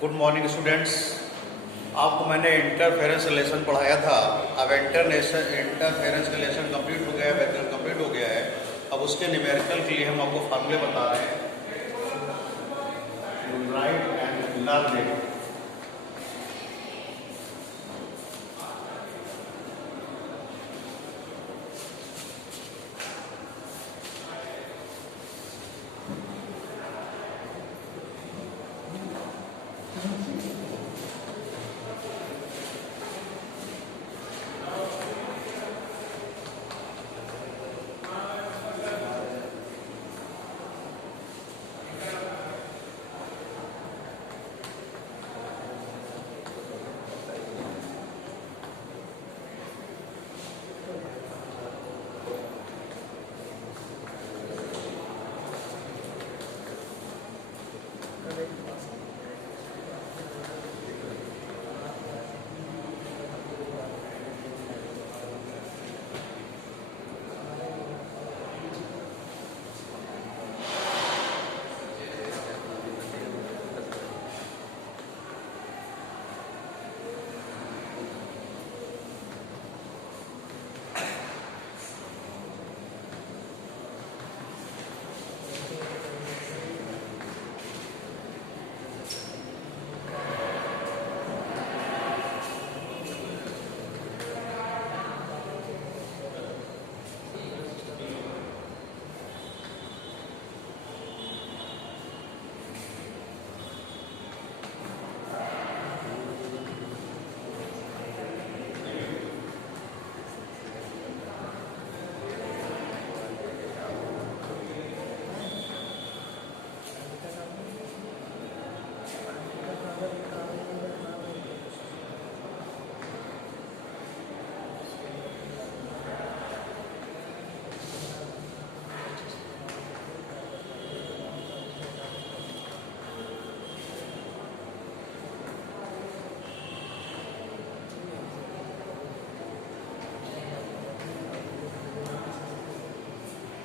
Good morning students. आपको मैंने interference relation पढ़ाया था। अब इंटरफेरेंस रिलेशन कंप्लीट हो गया है, वेक्टर कंप्लीट हो गया है। अब उसके न्यूमेरिकल के लिए हम आपको फार्मूले बता रहे हैं। Right and learn it.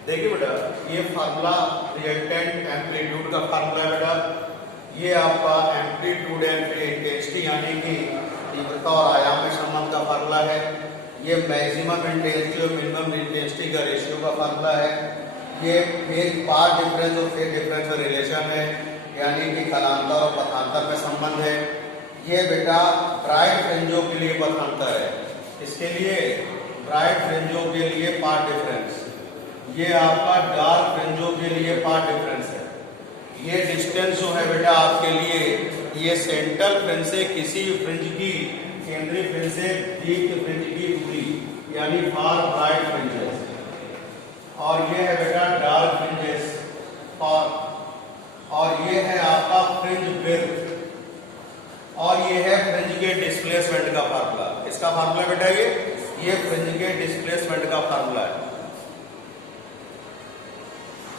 देखिए बेटा, ये फार्मूला रिजल्टेंट एम्पलीट्यूड का फार्मूला है बेटा। ये आपका एम्पलीट्यूड एंड इंटेंसिटी यानी कि तीव्रता और आयाम के संबंध का फार्मूला है। ये मैक्सिमम इंटेंसिटी और मिनिमम इंटेंसिटी का रेशियो का फार्मूला है। ये फेज पाथ डिफरेंस और फेज डिफरेंस का रिलेशन है, यानी कि कालांतर और पथांतर में संबंध है। ये बेटा ब्राइट फ्रिंजों के लिए पथांतर है, इसके लिए ब्राइट फ्रिंजों के लिए पाथ डिफरेंस। ये आपका डार्क फ्रिंजों के लिए पाथ डिफरेंस है। ये डिस्टेंस जो है बेटा आपके लिए, ये सेंट्रल फ्रिंज से किसी फ्रिंज की, केंद्रीय फ्रिंज से डीप फ्रिंज की दूरी, यानी फार ब्राइट फ्रिंजेस। और ये है बेटा डार्क फ्रिंजेस, और ये है आपका फ्रिंज विड्थ, और ये है फ्रिंज के डिस्प्लेसमेंट का फार्मूला। इसका फार्मूला बेटा ये फ्रिंज के डिस्प्लेसमेंट का फार्मूला है।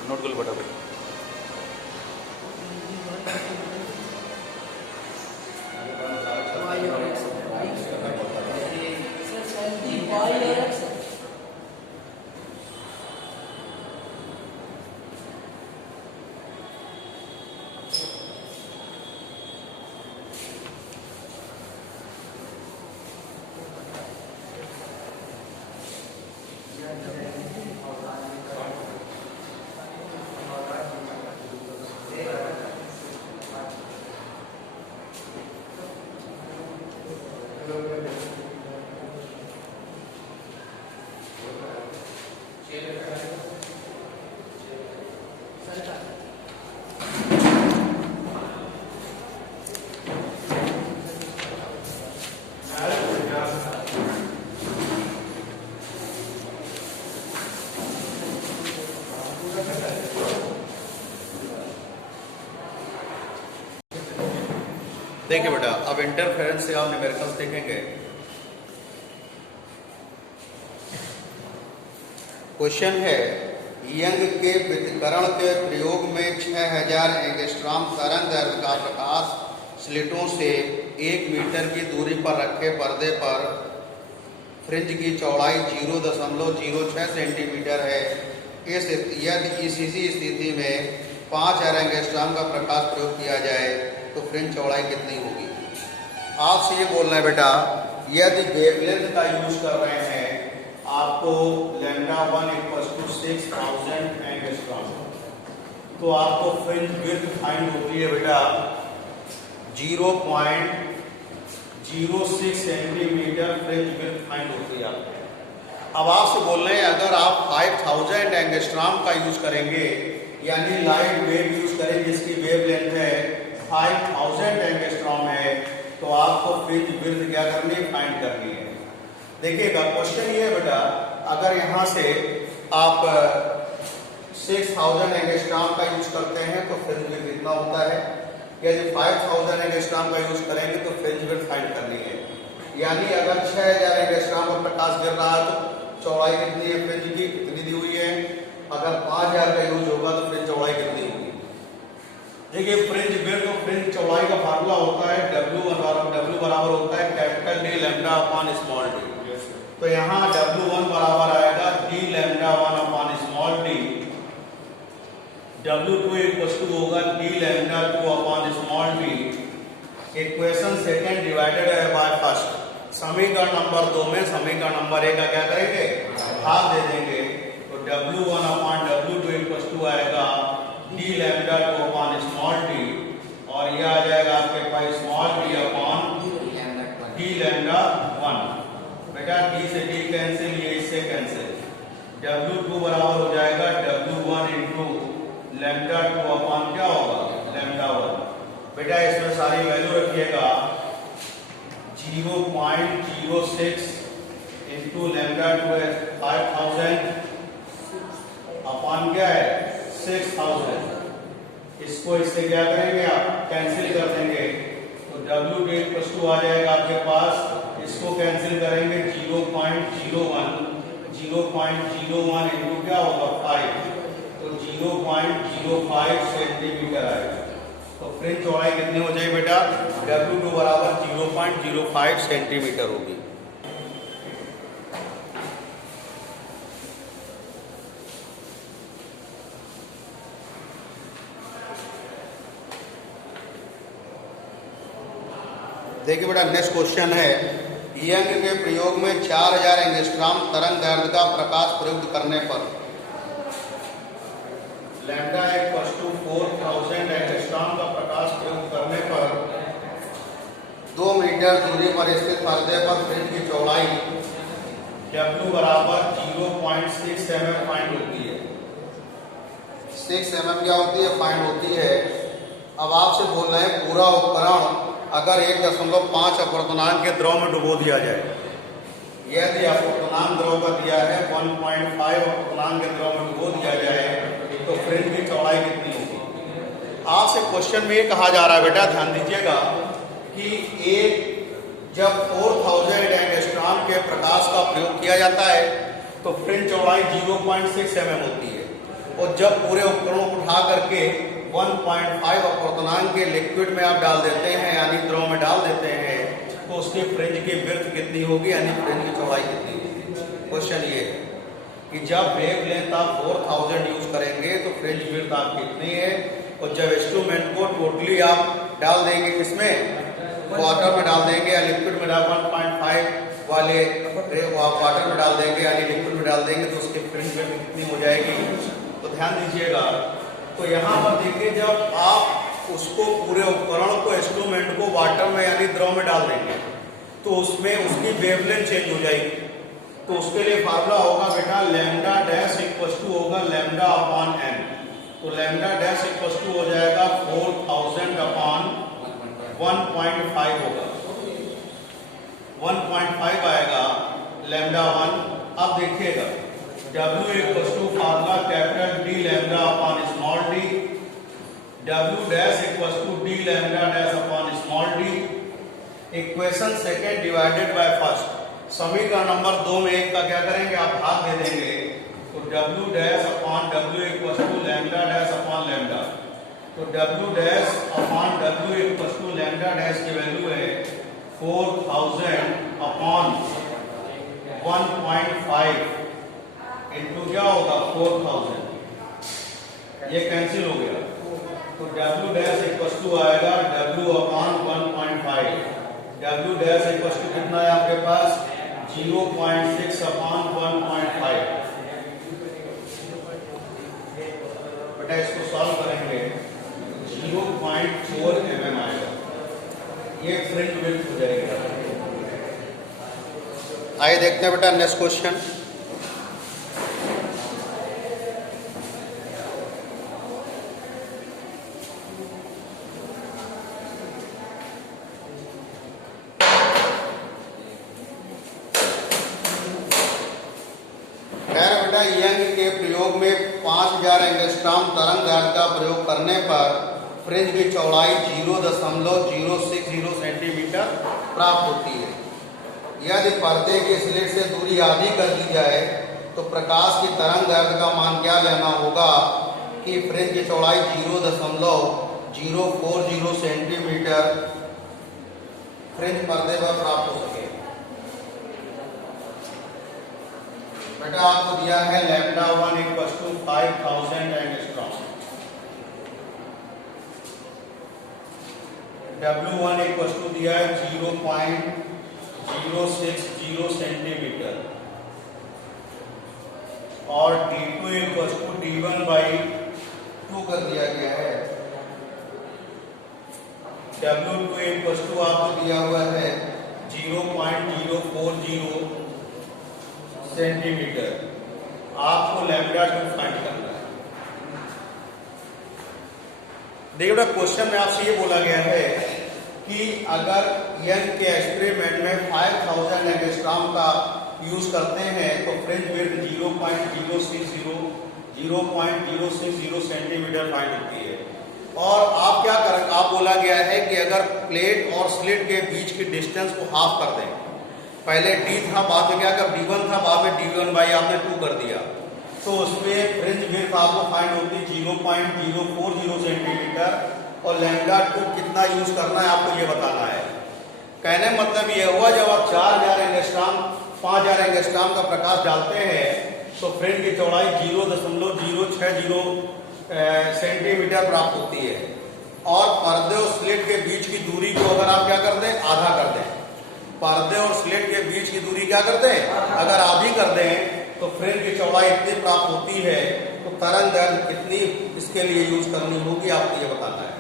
नोट कर लो बेटा भाई। देखिए बेटा, अब इंटरफेरेंस से आप न्यूमेरिकल्स देखेंगे। क्वेश्चन है, यंग के विकिरण के प्रयोग में 6000 एंगस्ट्रॉम तरंगदैर्घ्य का प्रकाश स्लिटों से 1 मीटर की दूरी पर रखे पर्दे पर फ्रिंज की चौड़ाई 0.06 सेंटीमीटर है। यदि इसी स्थिति में 5000 एंगस्ट्रॉम का प्रकाश प्रयोग किया जाए तो फ्रिंज चौड़ाई कितनी होगी। आपसे ये बोलना है बेटा, यदि वेवलेंथ का यूज कर रहे हैं आपको λ1 = 6000 एंगस्ट्रॉम, तो आपको फ्रिंज विड्थ फाइंड होती है बेटा 0.06 सेंटीमीटर फ्रिंज विड्थ फाइंड होती है आपको। अब आपसे बोल रहे हैं अगर आप 5000 एंगस्ट्रॉम का यूज करेंगे यानी लाइट वेव यूज करेंगे जिसकी वेवलेंथ है 5000 एंगस्ट्रॉम है, तो आपको फ्रिंज विड्थ क्या करनी है, फाइंड करनी है। देखिएगा क्वेश्चन ये है बेटा, अगर यहाँ से आप 6000 एंगस्ट्रॉम का यूज करते हैं तो फ्रिंज विड्थ कितना होता है, यदि 5000 एंगस्ट्रॉम का यूज करेंगे तो फ्रिंज विड्थ फाइंड करनी है। यानी अगर 6000 एंगस्ट्रॉम का प्रकाश गिर रहा है तो चौड़ाई कितनी है फ्रिंज की, कितनी दी हुई है। अगर 5000 का यूज होगा तो फ्रिंज चौड़ाई कितनी होगी। देखिए फ्रिंज विड्थ और फ्रिंज चौड़ाई का फार्मूला होता है W बराबर होता है capital D lambda upon small d। तो यहाँ W1 बराबर आएगा D λ1 upon small d, W2 होगा D λ2 upon small d। Equation second divided है बाय फर्स्ट। समीकरण नंबर 2 में समीकरण नंबर 1 का क्या करेंगे, भाग दे देंगे, तो W1 अपॉन W2 आएगा D λ2 अपॉन स्मॉल d, और यह आ जाएगा आपके पास स्मॉल d अपॉन D λ1। बेटा D से D कैंसिल, ये इससे कैंसिल, W2 बराबर हो जाएगा W1 इंटू λ2 अपॉन क्या होगा λ1। बेटा इसमें सारी वैल्यू रखिएगा, 0.06 इंटू λ2 है 5000 अपॉन क्या है 6000। इसको इससे क्या करेंगे आप, कैंसिल कर देंगे, तो W2 आ जाएगा आपके पास, इसको कैंसिल करेंगे 0.01 इंटू क्या होगा 5, तो 0.05 सेंटीमीटर आएगा। तो फ्रिंज चौड़ाई कितनी हो जाएगी बेटा, W2 बराबर 0.05 सेंटीमीटर होगी। देखिए बेटा नेक्स्ट क्वेश्चन है, यंग के प्रयोग में 4000 एंगस्ट्रॉम तरंग दैर्ध्य का प्रकाश प्रयुक्त करने पर लैम्डा 4000 एंगस्ट्रॉम का प्रकाश प्रयुक्त करने पर 2 मीटर दूरी पर स्थित पर्दे पर फ्रिंज की चौड़ाई W बराबर 0.6 mm फाइंड होती है। 6 mm क्या होती है, फाइंड होती है। अब आपसे बोल रहे हैं पूरा उपकरण अगर 1.5 अपर्तनांक के द्रव में डुबो दिया जाए, यदि अपर्तनांक द्रव का दिया है 1.5 अपर्तनांक के द्रव में डुबो दिया जाए तो फ्रिंज की चौड़ाई कितनी होगी। आपसे क्वेश्चन में ये कहा जा रहा है बेटा, ध्यान दीजिएगा कि एक जब 4000 एंगस्ट्रॉम के प्रकाश का प्रयोग किया जाता है तो फ्रिंज चौड़ाई 0.6 mm होती है, और जब पूरे उपकरणों को उठा करके 1.5 अपर्तनांक के लिक्विड में आप डाल देते हैं यानी द्रव में डाल देते हैं तो उसके फ्रिंज की विड्थ कितनी होगी यानी फ्रिंज की चौड़ाई कितनी होगी। क्वेश्चन ये है कि जब वेवलेंथ आप 4000 यूज करेंगे तो फ्रिंज विड्थ आपकी कितनी है, और जब इंस्ट्रूमेंट को टोटली आप डाल देंगे किसमें, वाटर में डाल देंगे या लिक्विड में 1.5 वाले वाटर में डाल देंगे यानी लिक्विड में डाल देंगे तो उसकी फ्रिंज विड्थ कितनी हो जाएगी। तो ध्यान दीजिएगा, तो यहाँ पर देखिए जब आप उसको पूरे उपकरण को इंस्ट्रूमेंट को वाटर में यानी द्रव में डाल देंगे तो उसमें उसकी वेवलेंथ चेंज हो जाएगी। तो उसके लिए फार्मूला होगा बेटा लैम्डा डैश होगा लैम्डा अपॉन n। तो लैम्डा डैश हो जाएगा 4000 अपॉन 1.5 होगा, 1.5 आएगा λ1। अब देखिएगा W formula capital D lambda upon small d, W dash D lambda dash upon small d। Equation second divided by first. समीकरण नंबर 2 में 1 का क्या करेंगे, आप भाग दे देंगे, तो W dash upon W lambda dash upon lambda. तो W dash upon W lambda dash की वैल्यू है 4000 अपॉन 1.5 इंटू क्या होगा 4000, ये कैंसिल हो गया, W डैश इक्वल टू आएगा W upon 1.5। W dash equal to कितना है आपके पास 0.6 अपॉन 1.5। बेटा इसको सॉल्व करेंगे 0.4 mm आएगा, ये फ्रिंज विड्थ हो जाएगा। आइए देखते हैं बेटा नेक्स्ट क्वेश्चन। यंग के प्रयोग में 5000 एंगस्ट्रॉम तरंग दैर्ध्य का प्रयोग करने पर फ्रिंज की चौड़ाई 0.060 सेंटीमीटर प्राप्त होती है। यदि पर्दे के स्लिट से दूरी आधी कर दी जाए तो प्रकाश की तरंग दैर्ध्य का मान क्या लेना होगा कि फ्रिंज की चौड़ाई 0.040 सेंटीमीटर फ्रिंज पर्दे पर प्राप्त हो सके। बेटा आपको दिया है λ1 equal to 5000 angstrom, W1 equal to दिया है 0.060 सेंटीमीटर और D2 इक्वल टू D1/2 कर दिया गया है। W2 इक्वल टू आपको दिया हुआ है 0.040 सेंटीमीटर। आपको λ2 फाइंड करना है। देखिए बेटा क्वेश्चन में आपसे ये बोला गया है कि अगर यंग के एक्सपेरिमेंट में 5000 एंगस्ट्रॉम का यूज करते हैं तो फ्रिंज विड्थ 0.060 सेंटीमीटर फाइंड होती है। और आप क्या करें, आप बोला गया है कि अगर प्लेट और स्लिट के बीच की डिस्टेंस को हाफ कर दें, पहले D था बाद में क्या कर D1 था बाद में D1/आपने 2 कर दिया, तो उसमें फ्रिंज विड्थ आपको फाइंड होती 0.040 सेंटीमीटर और λ2 कितना यूज करना है आपको ये बताना है। कहने मतलब ये हुआ जब आप 5000 एंगस्ट्रॉम का प्रकाश डालते हैं तो फ्रिंज की चौड़ाई 0.060 सेंटीमीटर प्राप्त होती है और पर्दे और स्लिट के बीच की दूरी को अगर आप क्या कर दें आधा कर दें, पर्दे और स्लिट के बीच की दूरी क्या करते हैं अगर आधी कर दें तो फ्रिंज की चौड़ाई इतनी प्राप्त होती है, तो तरंग दैर्ध्य कितनी इसके लिए यूज करनी होगी आपको ये बताना है।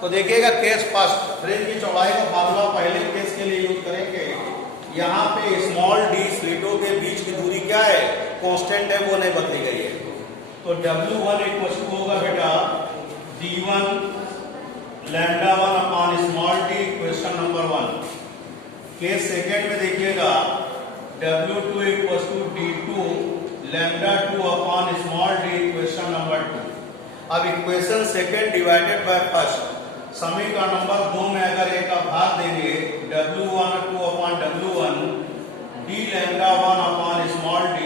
तो देखिएगा केस फर्स्ट, फ्रिंज की चौड़ाई का फार्मूला पहले केस के लिए यूज करेंगे। यहाँ पे स्मॉल d स्लिटों के बीच की दूरी क्या है कांस्टेंट है, वो नहीं बदली गई है। तो W1 इक्वल टू होगा बेटा D1 λ1 upon small d, question number 1। Case second में देखिएगा W2 equal to D2 λ2 upon small d, question number 2। अब equation second divided by first, समीकरण नंबर 2 में अगर एक का भाग देंगे W12 upon W1 d λ1 upon small d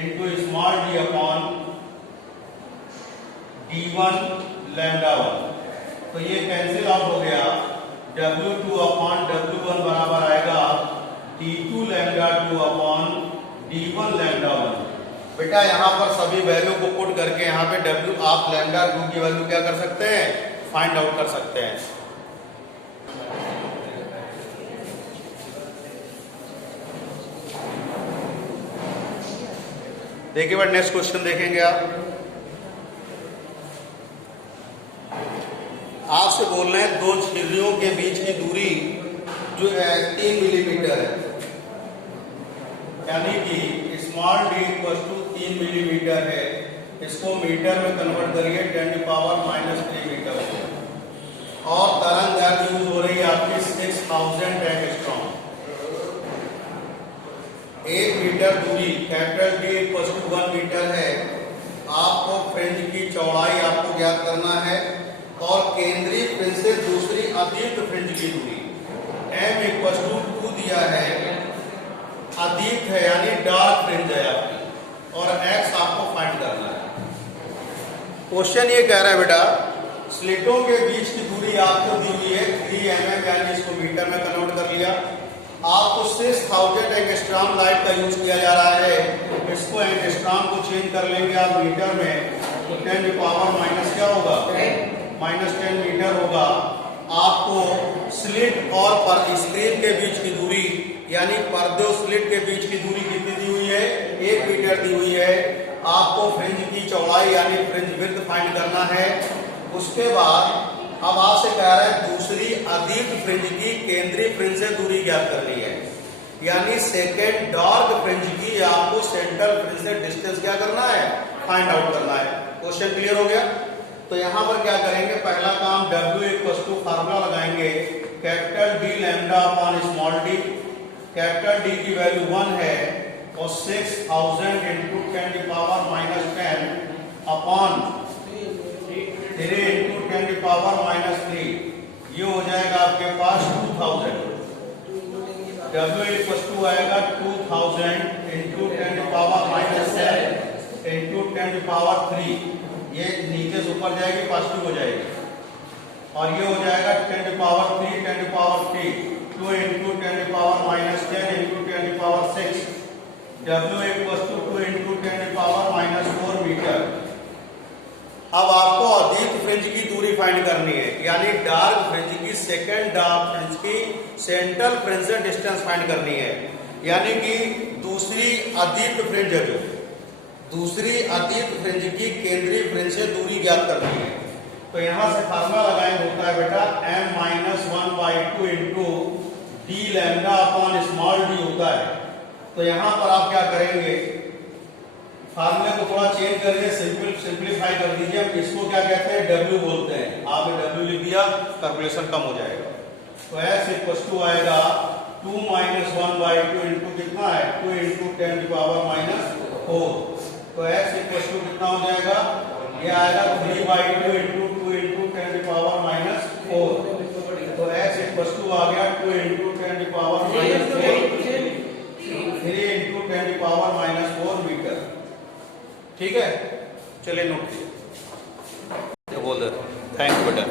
into small d upon D1 λ1, तो ये कैंसिल आउट हो गया। W2 अपॉन W1 बराबर आएगा D2 λ2 अपॉन D1 λ1। बेटा यहाँ पर सभी वैल्यू को पुट करके यहाँ पे W आप λ2 की वैल्यू क्या कर सकते हैं फाइंड आउट कर सकते हैं। देखिए बट नेक्स्ट क्वेश्चन देखेंगे आपसे बोल रहे हैं दो झिर्रियों के बीच की दूरी जो है 3 मिलीमीटर है, यानी कि small d equal to 3 millimetre है। इसको मीटर में कन्वर्ट करिए 10⁻³ मीटर और तरंग दैर्ध्य यूज हो रही है आपकी 6000 एंगस्ट्रॉम। 1 मीटर दूरी capital D equal to 1 metre है। आपको फ्रिंज की चौड़ाई आपको ज्ञात करना है और केंद्रीय फ्रिंज से दूसरी अदीप्त फ्रिंज की दूरी M इक्वल टू 2 दिया है, अदीप्त है यानी डार्क फ्रिंज है आपकी, और X आपको फाइंड करना है। क्वेश्चन ये कह रहा है बेटा स्लिटों के बीच की दूरी आपको दी हुई है 3 mm, यानी इसको मीटर में कन्वर्ट कर लिया। आपको 6000 एंगस्ट्रॉम लाइट का यूज किया जा रहा है, इसको एंगस्ट्रॉम को चेंज कर लेंगे आप मीटर में, तो 10⁻⁻ क्या होगा -10 मीटर होगा। आपको स्लिट और पर स्क्रीन के बीच की दूरी यानी पर्दे और स्लिट के बीच की दूरी कितनी दी हुई है? 1 मीटर दी हुई है। आपको फ्रिंज की चौड़ाई यानी फ्रिंज विड्थ फाइंड करना है। उसके बाद अब आपसे कह रहा है दूसरी अदीप्त फ्रिंज की केंद्रीय फ्रिंज से दूरी ज्ञात करनी है, यानी सेकेंड डार्क फ्रिंज की आपको सेंट्रल फ्रिंज से डिस्टेंस क्या करना है? फाइंड आउट करना है। क्वेश्चन क्लियर हो गया? तो यहां पर क्या करेंगे? पहला काम W इक्वल टू फार्मूला लगाएंगे capital D lambda upon small d। Capital D की वैल्यू 1 है और 6000 इंटू 10⁻⁻10 अपॉन 3 इंटू 10⁻⁻3, ये हो जाएगा आपके पास 2000। W इक्वल टू आएगा 2000 इंटू 10⁻⁻10 इंटू 10⁻3, ये नीचे से ऊपर जाएगी पॉजिटिव हो जाएगी, और ये हो जाएगा 10⁻3 2 into 10⁻10 into 10⁻6। W equal to 2 into 10⁻4 metre. अब आपको अदीप्त फ्रिंज की दूरी फाइंड करनी है, यानी डार्क फ्रिंज की सेकेंड डार्क फ्रिंज की सेंट्रल फ्रिंज से डिस्टेंस फाइंड करनी है, यानी कि दूसरी अदीप्त फ्रिंज है जो दूसरी अदीप्त फ्रिंज की केंद्रीय फ्रिंज से दूरी ज्ञात करनी है। तो यहां से फार्मूला लगाएंगे, होता है बेटा m-1/2 into D lambda upon small D होता है। तो यहां पर आप क्या करेंगे? फार्मूले को थोड़ा चेंज करके सिंपलीफाई कर दीजिए। हम इसको क्या कहते हैं? W बोलते हैं। आपने W लिख दिया, कैलकुलेशन कम हो जाएगा। तो S इक्वल टू आएगा 2 - 1/2 इंटू कितना है? 2 इंटू 10⁻⁴। तो S इक्वल टू कितना हो जाएगा? ये आएगा 3/2 इंटू 2 इंटू 10⁻⁴। तो S इक्वल टू आ गया 2 इंटू 10⁻⁴, 3 इंटू 10⁻⁴ मीटर। ठीक है, चलिए नोट कीजिए। बोल दे थैंक यू बेटा।